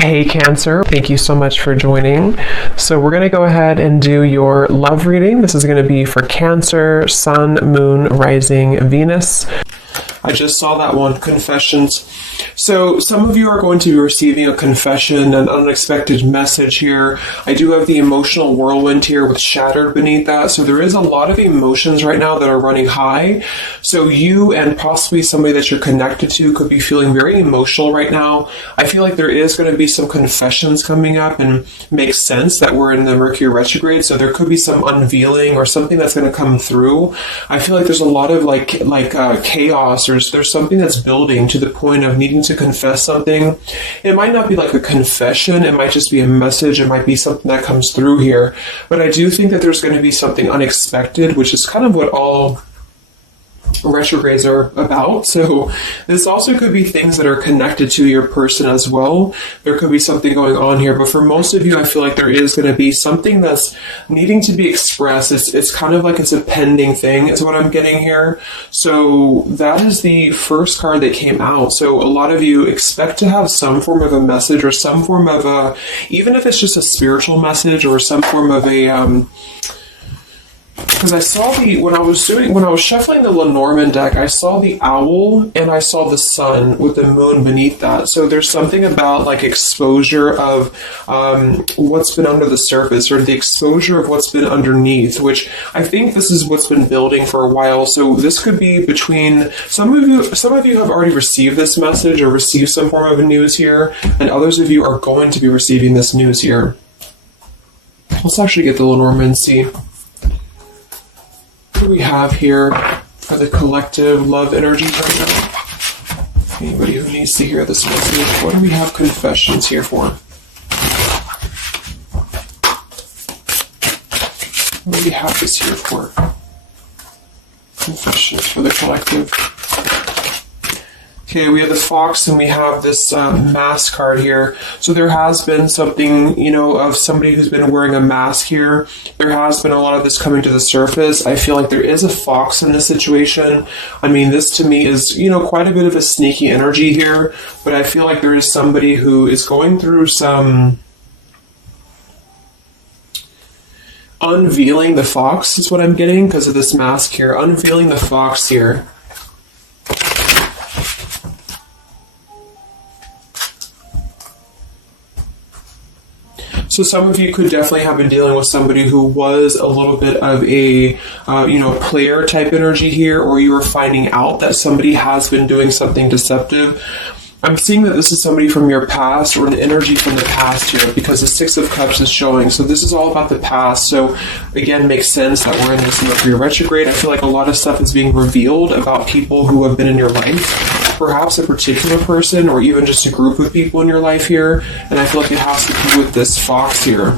Hey Cancer, thank you so much for joining. So we're going to go ahead and do your love reading. This is going to be for Cancer, Sun, Moon, Rising, Venus. I just saw that one, confessions. So some of you are going to be receiving a confession, an unexpected message here. I do have the emotional whirlwind here with shattered beneath that. So there is a lot of emotions right now that are running high. So you and possibly somebody that you're connected to could be feeling very emotional right now. I feel like there is going to be some confessions coming up, and makes sense that we're in the Mercury retrograde. So there could be some unveiling or something that's going to come through. I feel like there's a lot of chaos. There's something that's building to the point of needing to confess something. It might not be like a confession, it might just be a message, it might be something that comes through here. But I do think that there's going to be something unexpected, which is kind of what all retrogrades are about. So this also could be things that are connected to your person as well. There could be something going on here, but for most of you, I feel like there is going to be something that's needing to be expressed. It's kind of like it's a pending thing is what I'm getting here. So that is the first card that came out. So a lot of you expect to have some form of a message or some form of a, even if it's just a spiritual message or some form of a, because I saw when I was shuffling the Lenormand deck, I saw the owl and I saw the sun with the moon beneath that. So there's something about like exposure of what's been under the surface, or the exposure of what's been underneath, which I think this is what's been building for a while. So this could be between some of you have already received this message or received some form of news here, and others of you are going to be receiving this news here. Let's actually get the Lenormand and see what do we have here for the collective love energy right now. Anybody who needs to hear this message, what do we have confessions here for? What do we have this here for? Confessions for the collective. Okay, we have the fox and we have this mask card here. So there has been something, of somebody who's been wearing a mask here. There has been a lot of this coming to the surface. I feel like there is a fox in this situation. I mean, this to me is, quite a bit of a sneaky energy here, but I feel like there is somebody who is going through some unveiling the fox is what I'm getting because of this mask here. Unveiling the fox here. So some of you could definitely have been dealing with somebody who was a little bit of a, player type energy here, or you were finding out that somebody has been doing something deceptive. I'm seeing that this is somebody from your past or an energy from the past here because the Six of Cups is showing. So this is all about the past. So again, makes sense that we're in this Mercury retrograde. I feel like a lot of stuff is being revealed about people who have been in your life. Perhaps a particular person or even just a group of people in your life here. And I feel like it has to do with this fox here.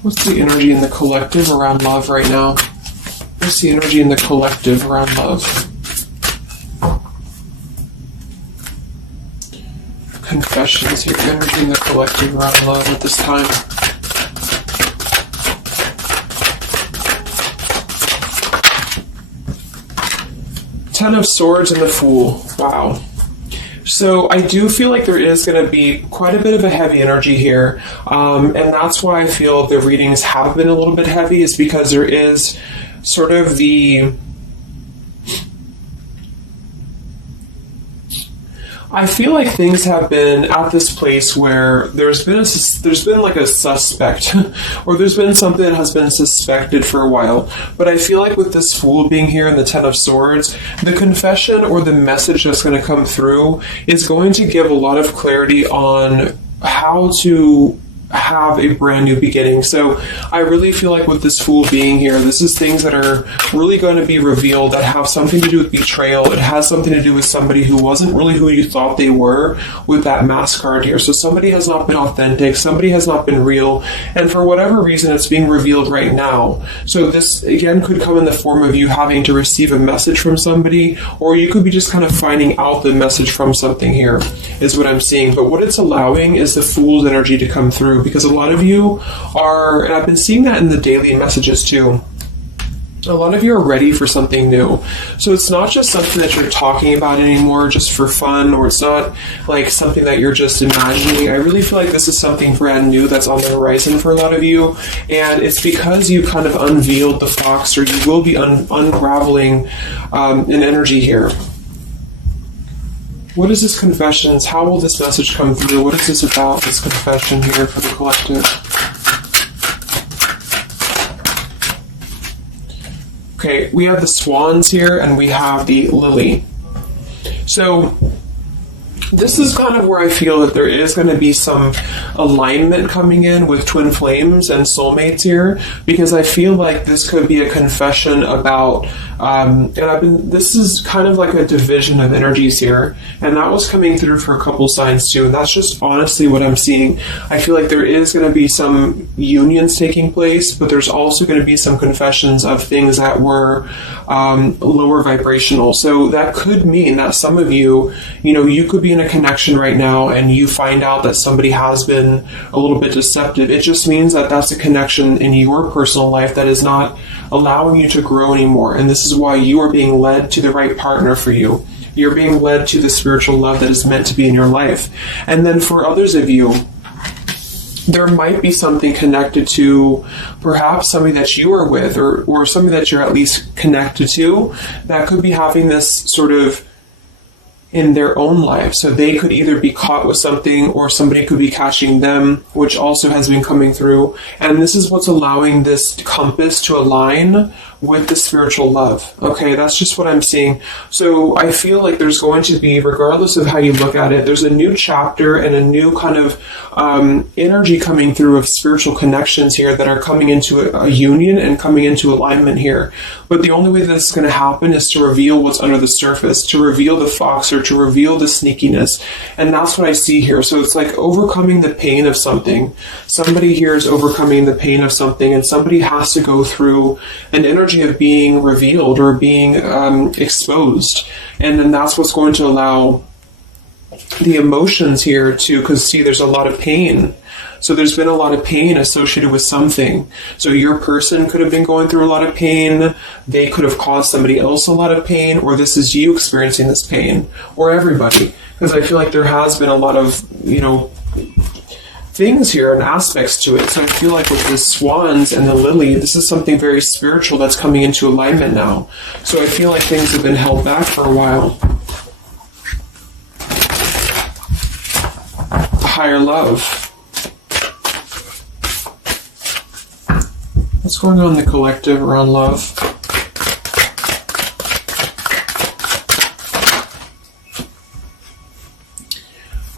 What's the energy in the collective around love right now? What's the energy in the collective around love? Confessions here, energy in the collective around love at this time. Ten of Swords and the Fool. Wow. So I do feel like there is going to be quite a bit of a heavy energy here. And that's why I feel the readings have been a little bit heavy, is because there is sort of the... I feel like things have been at this place where there's been like a suspect, or there's been something that has been suspected for a while. But I feel like with this Fool being here in the Ten of Swords, the confession or the message that's going to come through is going to give a lot of clarity on how to have a brand new beginning. So I really feel like with this Fool being here, this is things that are really going to be revealed that have something to do with betrayal. It has something to do with somebody who wasn't really who you thought they were with that mask card here. So somebody has not been authentic, somebody has not been real, and for whatever reason it's being revealed right now. So this again could come in the form of you having to receive a message from somebody, or you could be just kind of finding out the message from something here, is what I'm seeing. But what it's allowing is the Fool's energy to come through, because a lot of you are, and I've been seeing that in the daily messages too, A lot of you are ready for something new. So it's not just something that you're talking about anymore just for fun, or it's not like something that you're just imagining. I really feel like this is something brand new that's on the horizon for a lot of you. And it's because you kind of unveiled the fox, or you will be unraveling an energy here. What is this confessions? How will this message come through? What is this about, this confession here for the collective? Okay, we have the swans here, and we have the lily. So this is kind of where I feel that there is going to be some alignment coming in with twin flames and soulmates here, because I feel like this could be a confession about, this is kind of like a division of energies here, and that was coming through for a couple signs too, and that's just honestly what I'm seeing. I feel like there is going to be some unions taking place, but there's also going to be some confessions of things that were lower vibrational. So that could mean that some of you, you could be in a connection right now and you find out that somebody has been a little bit deceptive. It just means that that's a connection in your personal life that is not allowing you to grow anymore. And this is why you are being led to the right partner for you. You're being led to the spiritual love that is meant to be in your life. And then for others of you, there might be something connected to perhaps somebody that you are with, or somebody that you're at least connected to, that could be having this sort of in their own life. So they could either be caught with something, or somebody could be catching them, which also has been coming through. And this is what's allowing this compass to align with the spiritual love. Okay, that's just what I'm seeing. So I feel like there's going to be, regardless of how you look at it, there's a new chapter and a new kind of energy coming through of spiritual connections here that are coming into a union and coming into alignment here. But the only way that's going to happen is to reveal what's under the surface, to reveal the fox, or to reveal the sneakiness. And that's what I see here. So it's like overcoming the pain of something. Somebody here is overcoming the pain of something, and somebody has to go through an energy of being revealed or being exposed. And then that's what's going to allow the emotions here to, because see, there's a lot of pain. So there's been a lot of pain associated with something. So your person could have been going through a lot of pain. They could have caused somebody else a lot of pain, or this is you experiencing this pain, or everybody. Because I feel like there has been a lot of, things here and aspects to it. So I feel like with the swans and the lily, this is something very spiritual that's coming into alignment now. So I feel like things have been held back for a while. Higher love. What's going on in the collective around love?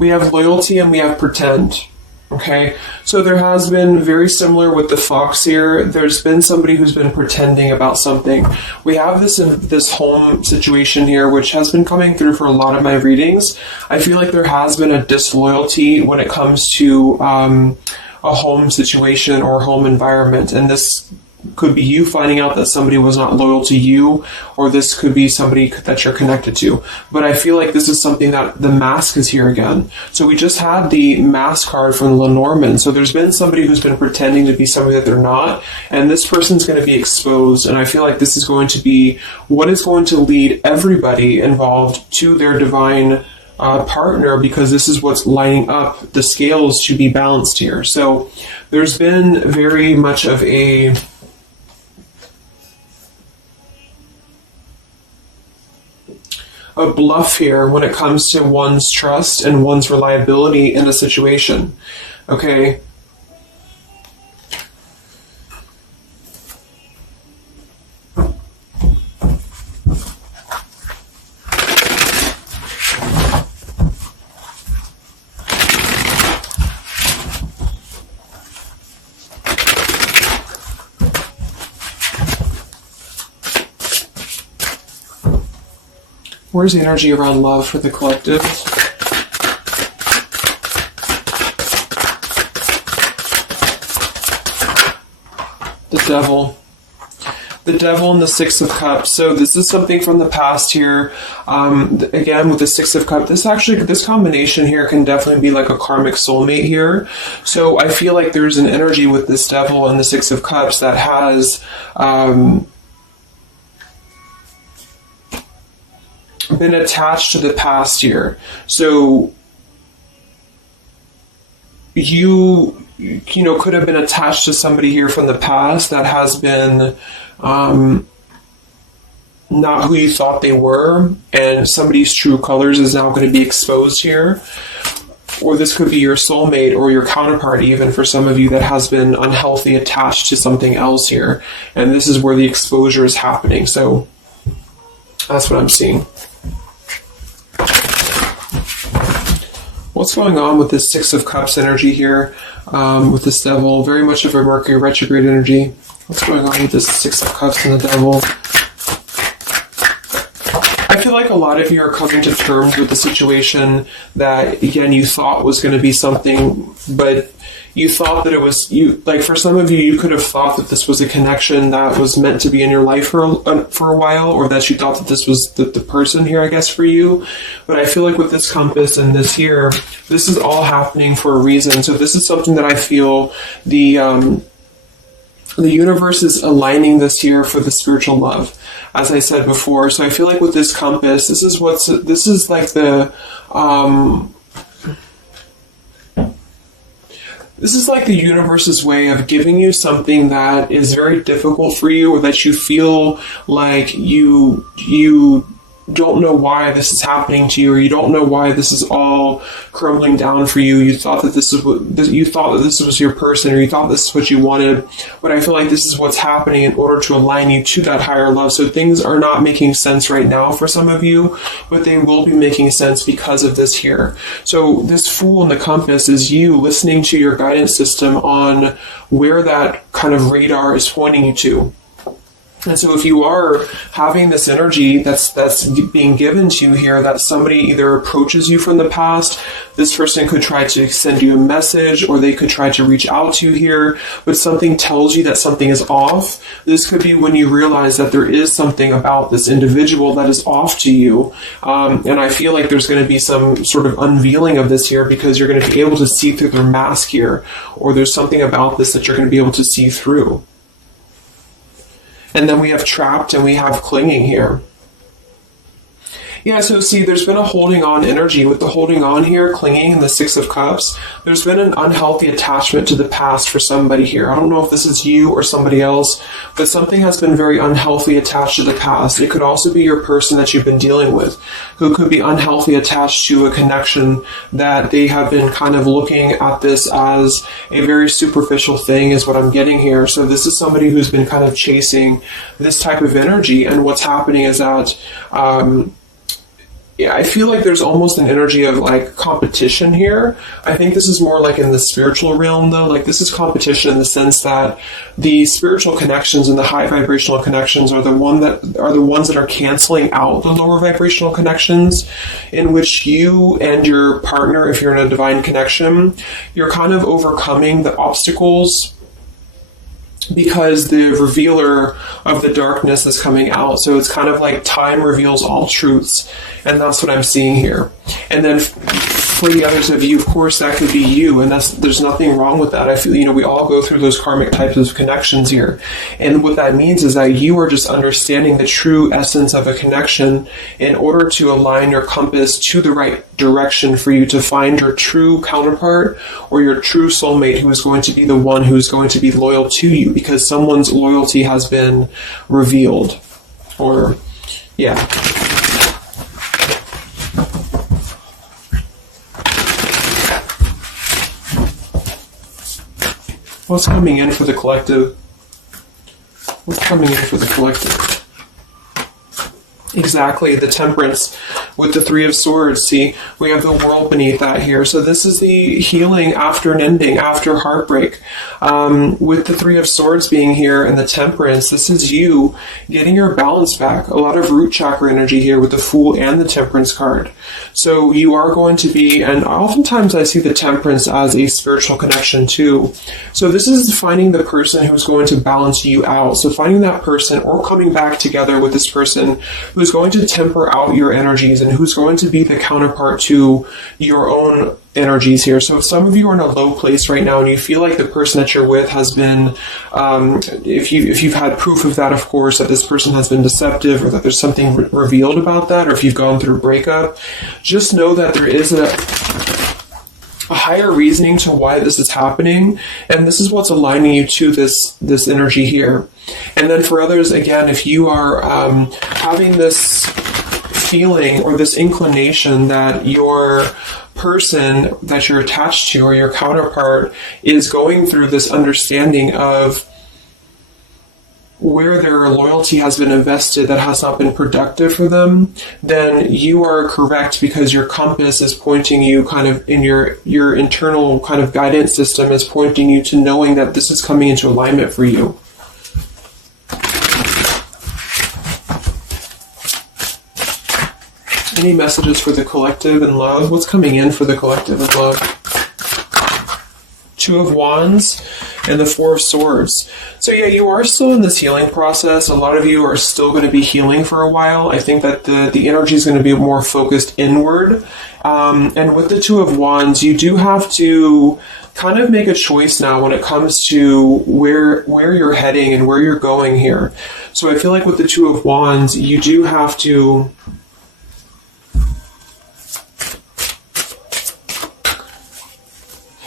We have loyalty and we have pretend. Okay, so there has been, very similar with the fox here, there's been somebody who's been pretending about something. We have this home situation here, which has been coming through for a lot of my readings. I feel like there has been a disloyalty when it comes to a home situation or home environment, and this could be you finding out that somebody was not loyal to you, or this could be somebody that you're connected to. But I feel like this is something that the mask is here again. So we just had the mask card from Lenormand. So there's been somebody who's been pretending to be somebody that they're not, and this person's going to be exposed. And I feel like this is going to be what is going to lead everybody involved to their divine partner, because this is what's lining up the scales to be balanced here. So there's been very much of a bluff here when it comes to one's trust and one's reliability in a situation. Okay. Where's the energy around love for the collective? The devil. The devil and the Six of Cups. So this is something from the past here. Again, with the Six of Cups, this combination here can definitely be like a karmic soulmate here. So I feel like there's an energy with this devil and the Six of Cups that has been attached to the past here. So you could have been attached to somebody here from the past that has been not who you thought they were, and somebody's true colors is now going to be exposed here. Or this could be your soulmate or your counterpart, even for some of you, that has been unhealthy attached to something else here. And this is where the exposure is happening. So that's what I'm seeing. What's going on with this Six of Cups energy here, with this Devil? Very much of a Mercury retrograde energy. What's going on with this Six of Cups and the Devil? I feel like a lot of you are coming to terms with the situation that, again, you thought was going to be something, but you thought that it was, like for some of you, you could have thought that this was a connection that was meant to be in your life for a while, or that you thought that this was the person here, I guess, for you. But I feel like with this compass and this here, this is all happening for a reason. So this is something that I feel the universe is aligning this here for the spiritual love, as I said before. So I feel like with this compass, this is like the this is like the universe's way of giving you something that is very difficult for you, or that you feel like you don't know why this is happening to you, or you don't know why this is all crumbling down for you. You thought that this was your person, or you thought this is what you wanted. But I feel like this is what's happening in order to align you to that higher love. So things are not making sense right now for some of you, but they will be making sense because of this here. So this Fool in the compass is you listening to your guidance system on where that kind of radar is pointing you to. And so if you are having this energy that's being given to you here, that somebody either approaches you from the past, this person could try to send you a message, or they could try to reach out to you here, but something tells you that something is off. This could be when you realize that there is something about this individual that is off to you. And I feel like there's going to be some sort of unveiling of this here, because you're going to be able to see through their mask here, or there's something about this that you're going to be able to see through. And then we have trapped and we have clinging here. Yeah, so see, there's been a holding on energy. With the holding on here, clinging, and the Six of Cups, there's been an unhealthy attachment to the past for somebody here. I don't know if this is you or somebody else, but something has been very unhealthy attached to the past. It could also be your person that you've been dealing with, who could be unhealthy attached to a connection that they have been kind of looking at this as a very superficial thing, is what I'm getting here. So this is somebody who's been kind of chasing this type of energy, and what's happening is that yeah, I feel like there's almost an energy of like competition here. I think this is more like in the spiritual realm, though. Like this is competition in the sense that the spiritual connections and the high vibrational connections are the ones that are canceling out the lower vibrational connections, in which you and your partner, if you're in a divine connection, you're kind of overcoming the obstacles, because the revealer of the darkness is coming out. So it's kind of like time reveals all truths, and that's what I'm seeing here. And then for the others of you, of course, that could be you, and there's nothing wrong with that. I feel, we all go through those karmic types of connections here. And what that means is that you are just understanding the true essence of a connection in order to align your compass to the right direction for you to find your true counterpart, or your true soulmate, who is going to be the one who is going to be loyal to you, because someone's loyalty has been revealed. Or, yeah. What's coming in for the collective? What's coming in for the collective? Exactly, the Temperance with the Three of Swords. See, we have the World beneath that here. So this is the healing after an ending, after heartbreak. With the Three of Swords being here and the Temperance, this is you getting your balance back. A lot of root chakra energy here with the Fool and the Temperance card. So you are going to be, and oftentimes I see the Temperance as a spiritual connection too. So this is finding the person who's going to balance you out. So finding that person, or coming back together with this person who's who's going to temper out your energies and who's going to be the counterpart to your own energies here. So if some of you are in a low place right now and you feel like the person that you're with has been, if you've had proof of that, of course, that this person has been deceptive or that there's something revealed about that, or if you've gone through a breakup, just know that there is a higher reasoning to why this is happening, and this is what's aligning you to this energy here. And then for others, again, if you are having this feeling or this inclination that your person that you're attached to or your counterpart is going through this understanding of where their loyalty has been invested that has not been productive for them, then you are correct, because your compass is pointing you kind of in your internal kind of guidance system is pointing you to knowing that this is coming into alignment for you. Any messages for the collective and love? What's coming in for the collective and love? Two of Wands and the Four of Swords. So yeah, you are still in this healing process. A lot of you are still going to be healing for a while. I think that the energy is going to be more focused inward. And with the Two of Wands, you do have to kind of make a choice now when it comes to where you're heading and where you're going here. So I feel like with the Two of Wands, you do have to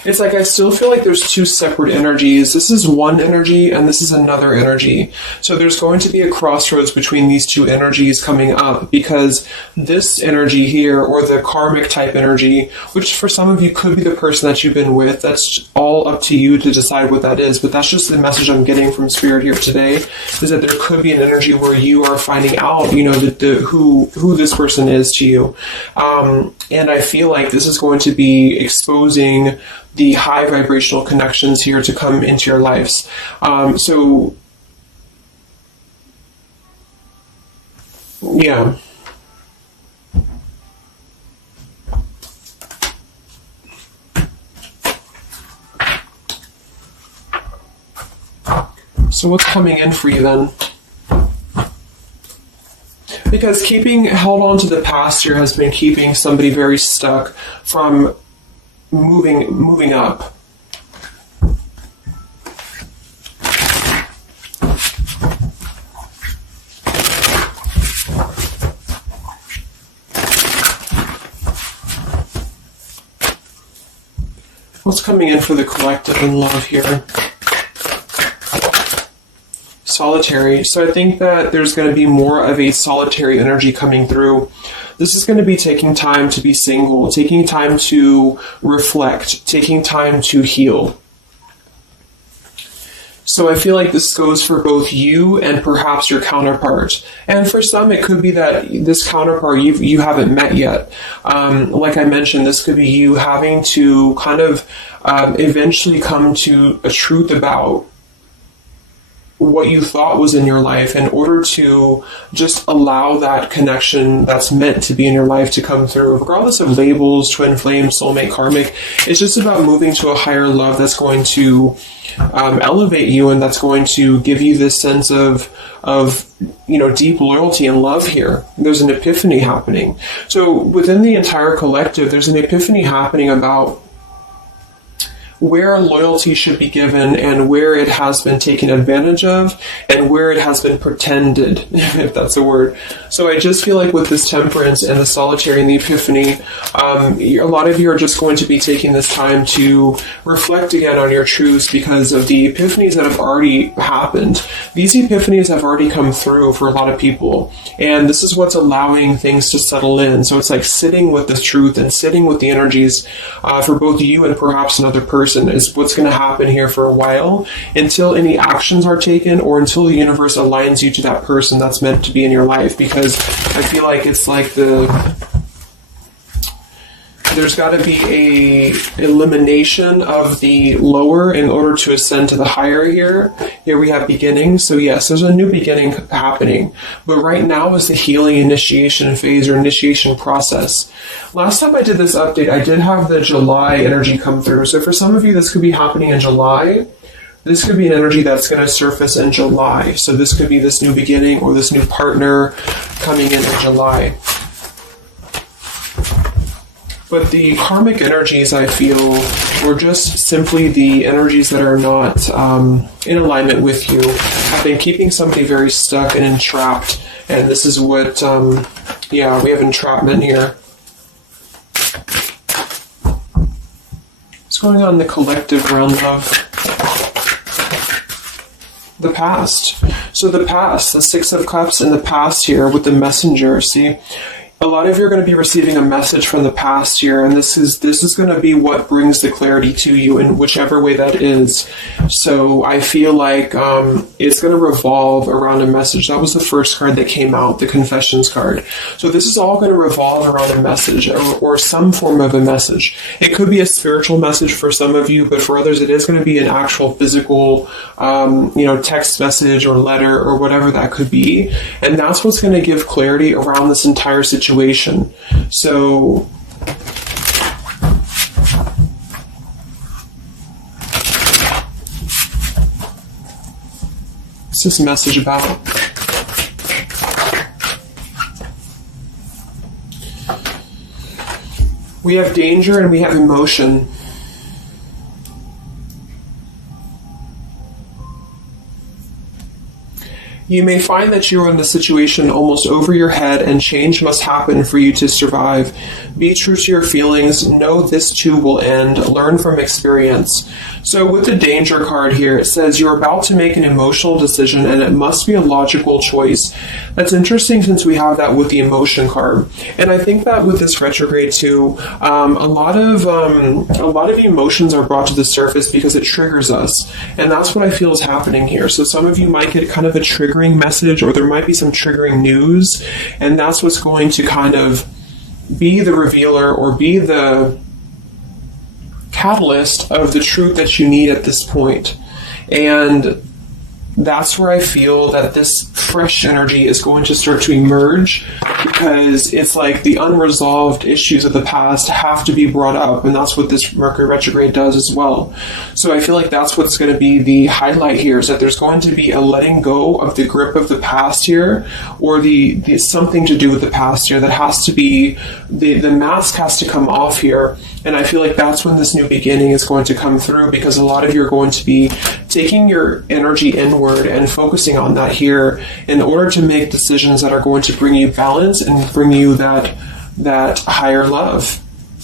it's like I still feel like there's two separate energies. This is one energy and this is another energy. So there's going to be a crossroads between these two energies coming up, because this energy here, or the karmic type energy, which for some of you could be the person that you've been with, that's all up to you to decide what that is. But that's just the message I'm getting from Spirit here today, is that there could be an energy where you are finding out, who this person is to you. And I feel like this is going to be exposing the high vibrational connections here to come into your lives. So what's coming in for you then? Because held on to the past here has been keeping somebody very stuck from moving up. What's coming in for the collective and love here? Solitary. So I think that there's going to be more of a solitary energy coming through. This is going to be taking time to be single, taking time to reflect, taking time to heal. So I feel like this goes for both you and perhaps your counterpart. And for some, it could be that this counterpart you haven't met yet. Like I mentioned, this could be you having to kind of eventually come to a truth about what you thought was in your life in order to just allow that connection that's meant to be in your life to come through, regardless of labels, twin flame, soulmate, karmic. It's just about moving to a higher love that's going to elevate you, and that's going to give you this sense of deep loyalty and love here. There's an epiphany happening. So within the entire collective, there's an epiphany happening about where loyalty should be given and where it has been taken advantage of and where it has been pretended, if that's a word. So I just feel like with this temperance and the solitary and the epiphany, a lot of you are just going to be taking this time to reflect again on your truths because of the epiphanies that have already happened. These epiphanies have already come through for a lot of people, and this is what's allowing things to settle in. So it's like sitting with the truth and sitting with the energies for both you and perhaps another person is what's going to happen here for a while, until any actions are taken or until the universe aligns you to that person that's meant to be in your life. Because I feel like it's like there's got to be a elimination of the lower in order to ascend to the higher here. Here we have beginning. So yes, there's a new beginning happening. But right now is the healing initiation phase or initiation process. Last time I did this update, I did have the July energy come through. So for some of you, this could be happening in July. This could be an energy that's going to surface in July. So this could be this new beginning or this new partner coming in July. But the karmic energies, I feel, were just simply the energies that are not in alignment with you. Have been keeping somebody very stuck and entrapped. And this is what, we have entrapment here. What's going on in the collective realm of the past? So the past, the Six of Cups in the past here with the messenger, see? A lot of you are going to be receiving a message from the past here, and this is going to be what brings the clarity to you in whichever way that is. So I feel like it's going to revolve around a message. That was the first card that came out, the Confessions card. So this is all going to revolve around a message or some form of a message. It could be a spiritual message for some of you, but for others it is going to be an actual physical text message or letter or whatever that could be. And that's what's going to give clarity around this entire situation. So what's this message about? We have danger and we have emotion. You may find that you are in a situation almost over your head and change must happen for you to survive. Be true to your feelings. Know this too will end. Learn from experience. So with the danger card here, it says you're about to make an emotional decision and it must be a logical choice. That's interesting since we have that with the emotion card. And I think that with this retrograde too, a lot of emotions are brought to the surface because it triggers us. And that's what I feel is happening here. So some of you might get kind of a triggering message, or there might be some triggering news, and that's what's going to kind of be the revealer or be the catalyst of the truth that you need at this point. And that's where I feel that this fresh energy is going to start to emerge, because it's like the unresolved issues of the past have to be brought up, and that's what this Mercury retrograde does as well. So I feel like that's what's going to be the highlight here, is that there's going to be a letting go of the grip of the past here, or the something to do with the past here that has to be, the mask has to come off here. And I feel like that's when this new beginning is going to come through, because a lot of you are going to be taking your energy inward and focusing on that here in order to make decisions that are going to bring you balance and bring you that higher love.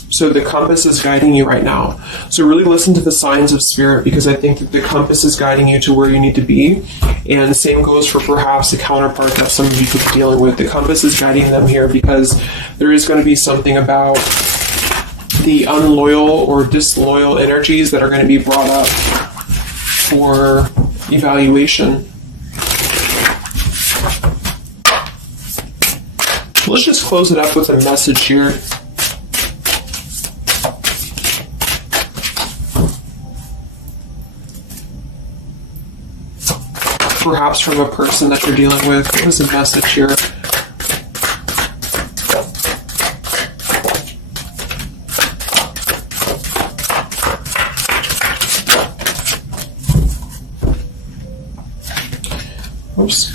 So the compass is guiding you right now. So really listen to the signs of spirit, because I think that the compass is guiding you to where you need to be. And the same goes for perhaps the counterpart that some of you could be dealing with. The compass is guiding them here because there is going to be something about the unloyal or disloyal energies that are going to be brought up for evaluation. Let's just close it up with a message here. Perhaps from a person that you're dealing with. What is the message here? Oops.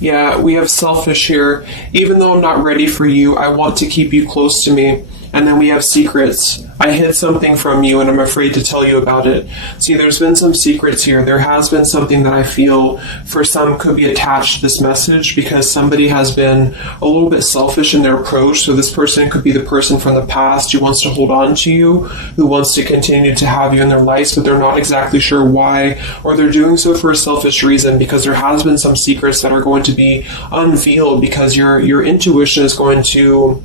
Yeah, we have selfish here. Even though I'm not ready for you, I want to keep you close to me. And then we have secrets. I hid something from you and I'm afraid to tell you about it. See, there's been some secrets here. There has been something that I feel for some could be attached to this message, because somebody has been a little bit selfish in their approach. So this person could be the person from the past who wants to hold on to you, who wants to continue to have you in their lives, but they're not exactly sure why, or they're doing so for a selfish reason, because there has been some secrets that are going to be unveiled, because your intuition is going to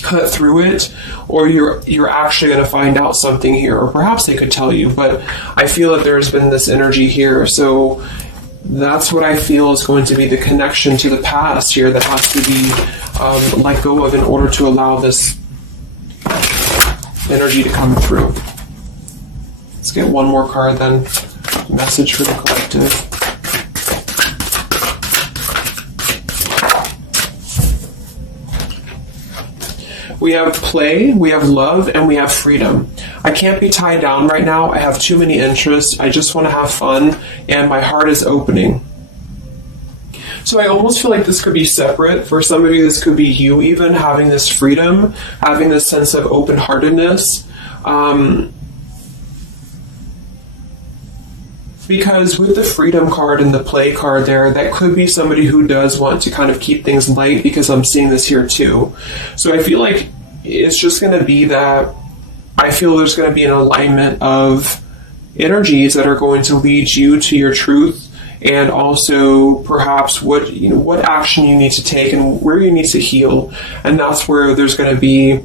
cut through it, or you're actually going to find out something here, or perhaps they could tell you, but I feel that there's been this energy here. So that's what I feel is going to be the connection to the past here that has to be let go of in order to allow this energy to come through. Let's get one more card then. Message for the collective. We have play, we have love, and we have freedom. I can't be tied down right now. I have too many interests. I just want to have fun, and my heart is opening. So I almost feel like this could be separate. For some of you, this could be you even having this freedom, having this sense of open-heartedness. Because with the freedom card and the play card there, that could be somebody who does want to kind of keep things light, because I'm seeing this here too. So I feel like it's just going to be that I feel there's going to be an alignment of energies that are going to lead you to your truth, and also perhaps what action you need to take and where you need to heal. And that's where there's going to be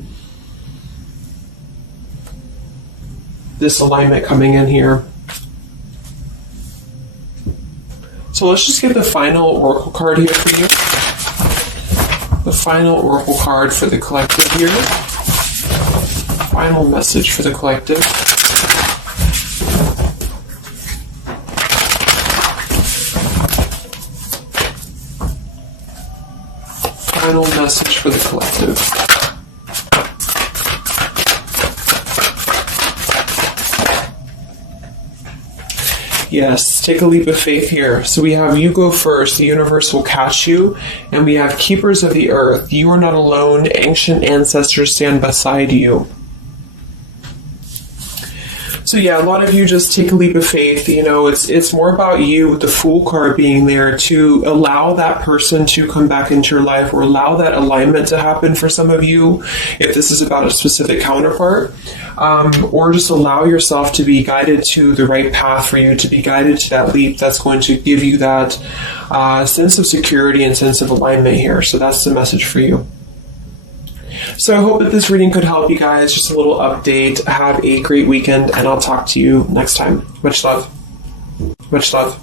this alignment coming in here. So let's just get the final oracle card here for you. The final oracle card for the collective here. Final message for the collective. Final message for the collective. Yes, take a leap of faith here. So we have you go first, the universe will catch you, and we have keepers of the earth. You are not alone, ancient ancestors stand beside you. So yeah, a lot of you just take a leap of faith. It's more about you with the Fool card being there to allow that person to come back into your life, or allow that alignment to happen for some of you, if this is about a specific counterpart, or just allow yourself to be guided to the right path for you, to be guided to that leap that's going to give you that sense of security and sense of alignment here. So that's the message for you. So I hope that this reading could help you guys. Just a little update. Have a great weekend, and I'll talk to you next time. Much love. Much love.